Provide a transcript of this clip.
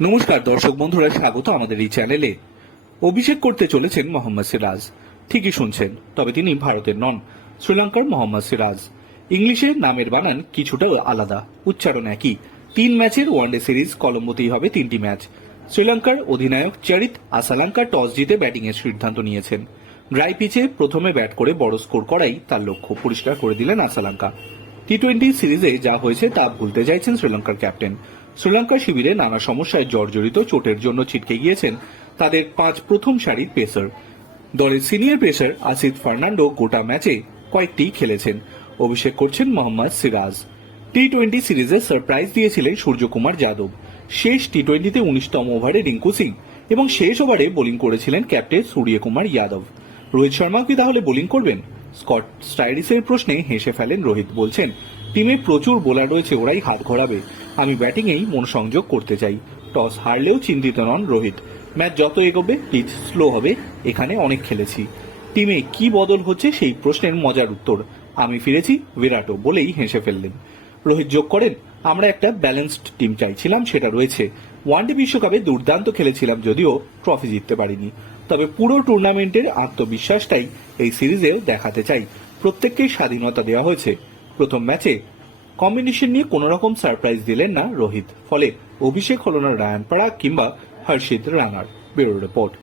নমস্কার, দর্শক বন্ধুরা, স্বাগত আমাদের এই চ্যানেলে। অভিষেক করতে চলেছেন মোহাম্মদ সিরাজ। ঠিকই শুনছেন, তবে তিনি ভারতের নন, শ্রীলঙ্কার মোহাম্মদ সিরাজ। ইংলিশে নামের বানান কিছুটা আলাদা, উচ্চারণ একই। তিন ম্যাচের ওয়ানডে সিরিজ কলম্বোতেই হবে তিনটি ম্যাচ। শ্রীলঙ্কার অধিনায়ক চরিত আসালাঙ্কা টস জিতে ব্যাটিং এর সিদ্ধান্ত নিয়েছেন। ড্রাই পিচে প্রথমে ব্যাট করে বড় স্কোর করাই তার লক্ষ্য, পরিষ্কার করে দিলেন আসালাঙ্কা। টি টোয়েন্টি সিরিজে যা হয়েছে তা ভুলতে চাইছেন শ্রীলঙ্কার ক্যাপ্টেন। শ্রীলঙ্কা শিবিরে নানা সমস্যায় জর্জরিত চোটের জন্য ছিটকে গিয়েছেন তাদের পাঁচ প্রথম সারির পেসার। দলের সিনিয়র পেসার আসিদ ফার্নান্ডো গোটা ম্যাচে কয়েকটি খেলেছেন। অভিষেক করছেন মোহাম্মদ সিরাজ। টি টোয়েন্টি সিরিজে সারপ্রাইজ দিয়েছিলেন সূর্যকুমার যাদব। শেষ টি টোয়েন্টিতে উনিশতম ওভারে রিঙ্কু সিং এবং শেষ ওভারে বোলিং করেছিলেন ক্যাপ্টেন সূর্যকুমার যাদব। রোহিত শর্মা কি তাহলে বোলিং করবেন? স্কট স্টাইরিসের প্রশ্নে হেসে ফেলেন রোহিত, বলছেন, টিমে প্রচুর বোলার রয়েছে, ওরাই হাত ঘোরাবে। আমি ব্যাটিংয়েই মন সংযোগ করতে চাই। টস হারলেও চিন্তিত নন রোহিত। ম্যাচ যত এগোবে পিচ স্লো হবে, এখানে অনেক খেলেছি। টিমে কি বদল হচ্ছে, সেই প্রশ্নের মজার উত্তর। আমি ফিরেছি বিরাটও, বলেই হেসে ফেললেন। রোহিত যোগ করেন, আমরা একটা ব্যালেন্সড টিম চাইছিলাম, সেটা রয়েছে। ওয়ানডে বিশ্বকাপে দুর্দান্ত খেলেছিলাম যদিও ট্রফি জিততে পারিনি। তবে পুরো টুর্নামেন্টের আত্মবিশ্বাসটাই এই সিরিজেও দেখাতে চাই। প্রত্যেককেই স্বাধীনতা দেওয়া হয়েছে। প্রথম ম্যাচে কম্বিনেশন নিয়ে কোনো রকম সারপ্রাইজ দিলেন না রোহিত। ফলে অভিষেক হল না রায়ন পাড়া কিংবা হর্ষিত রানার। Bureau report.